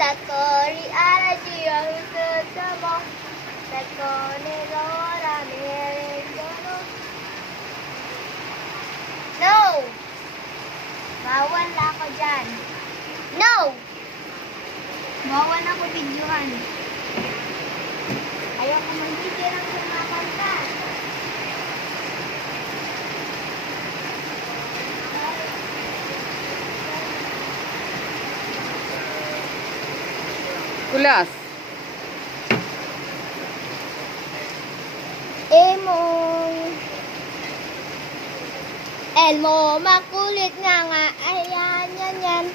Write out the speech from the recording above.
Tatori araji ang mo. Takone rora merendono. No! Bawal ako dyan. No! Bawal ako videohan. Ayaw ko mag-video ng kumakanta. Kulas. Elmo, makulit nga nga. Ayan, yan, yan.